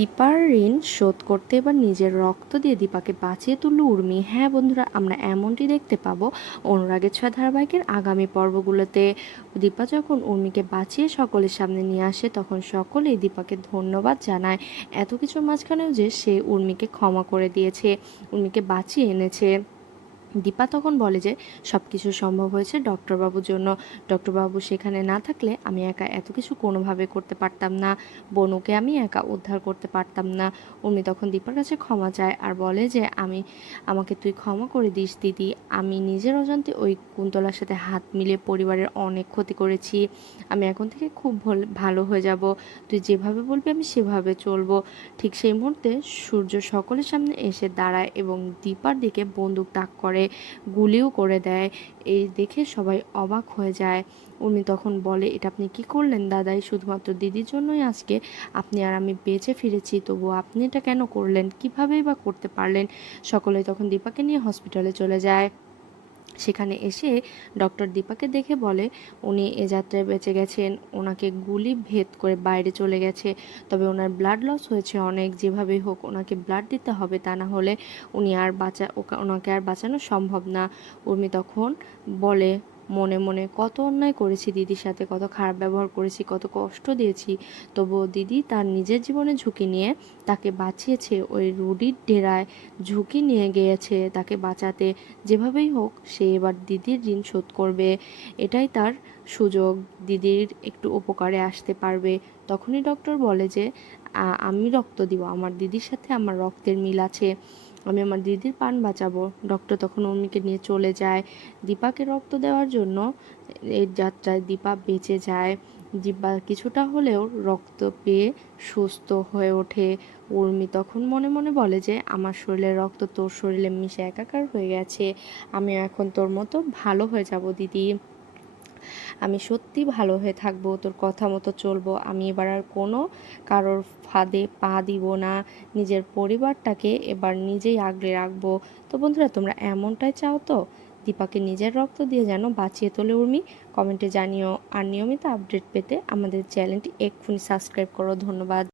দীপার ঋণ শোধ করতে এবার নিজের রক্ত দিয়ে দীপাকে বাঁচিয়ে তুলল উর্মি। হ্যাঁ বন্ধুরা, আমরা এমনটি দেখতে পাবো অনুরাগের ছোঁয়া ধারাবাহিকের আগামী পর্বগুলোতে। দীপা যখন উর্মিকে বাঁচিয়ে সকলের সামনে নিয়ে আসে, তখন সকলেই দীপাকে ধন্যবাদ জানায়। এত কিছুর মাঝখানেও যে সে উর্মিকে ক্ষমা করে দিয়েছে, উর্মিকে বাঁচিয়ে এনেছে। দীপা তখন বলে যে সব কিছু সম্ভব হয়েছে ডক্টরবাবুর জন্য। ডক্টরবাবু সেখানে না থাকলে আমি একা এত কিছু কোনোভাবে করতে পারতাম না, বনুকে আমি একা উদ্ধার করতে পারতাম না। উর্মি তখন দীপার কাছে ক্ষমা চায় আর বলে যে আমাকে তুই ক্ষমা করে দিস দিদি। আমি নিজের অজান্তে ওই কুন্তলার সাথে হাত মিলিয়ে পরিবারের অনেক ক্ষতি করেছি। আমি এখন থেকে খুব ভালো হয়ে যাব। তুই যেভাবে বলবি আমি সেভাবে চলবো। ঠিক সেই মুহূর্তে সূর্য সকলের সামনে এসে দাঁড়ায় এবং দীপার দিকে বন্দুক তাক করে, গুলিও করে দেয়। এই দেখে সবাই অবাক হয়ে যায়। উর্মি তখন বলে, এটা আপনি কি করলেন দাদাই? শুধুমাত্র দিদির জন্যই আজকে আপনি আর আমি বেঁচে ফিরেছি, তবু আপনি এটা কেন করলেন? কিভাবেই বা করতে পারলেন? সকলেই তখন দীপাকে নিয়ে হসপিটালে চলে যায়। সেখানে এসে ডক্টর দীপাকে দেখে বলে উনি এ যাত্রায় বেঁচে গেছেন, ওনাকে গুলি ভেদ করে বাইরে চলে গেছে, তবে ওনার ব্লাড লস হয়েছে অনেক। যেভাবেই হোক ওনাকে ব্লাড দিতে হবে, তা না হলে ওনাকে আর বাঁচানো সম্ভব না। উর্মি তখন বলে মনে মনে, কত অন্যায় করেছি দিদির সাথে, কত খারাপ ব্যবহার করেছি, কত কষ্ট দিয়েছি, তবুও দিদি তার নিজের জীবনে ঝুঁকি নিয়ে তাকে বাঁচিয়েছে। ওই রুডির ডেরায় ঝুঁকি নিয়ে গিয়েছে তাকে বাঁচাতে। যেভাবেই হোক সে এবার দিদির ঋণ শোধ করবে, এটাই তার সুযোগ, দিদির একটু উপকারে আসতে পারবে। তখনই ডক্টর বলে যে আমি রক্ত দিব, আমার দিদির সাথে আমার রক্তের মিল আছে, আমি আমার দিদির প্রাণ বাঁচাবো। ডক্টর তখন উর্মিকে নিয়ে চলে যায় দীপাকে রক্ত দেওয়ার জন্য। এই যাত্রায় দীপা বেঁচে যায়। দীপা কিছুটা হলেও রক্ত পেয়ে সুস্থ হয়ে ওঠে। উর্মি তখন মনে মনে বলে যে আমার শরীরের রক্ত তোর শরীরে মিশে একাকার হয়ে গেছে, আমিও এখন তোর মতো ভালো হয়ে যাব দিদি। আমি সত্যি ভালো হয়ে থাকবো, তোর কথা মতো চলবো, আমি এবার আর কোনো কারোর ফাঁদে পা দিব না, নিজের পরিবারটাকে এবার নিজেই আগলে রাখবো। তো বন্ধুরা, তোমরা এমনটাই চাও তো দীপাকে নিজের রক্ত দিয়ে যেন বাঁচিয়ে তোলে উর্মি? কমেন্টে জানিও। আর নিয়মিত আপডেট পেতে আমাদের চ্যানেলটি এক্ষুনি সাবস্ক্রাইব করো। ধন্যবাদ।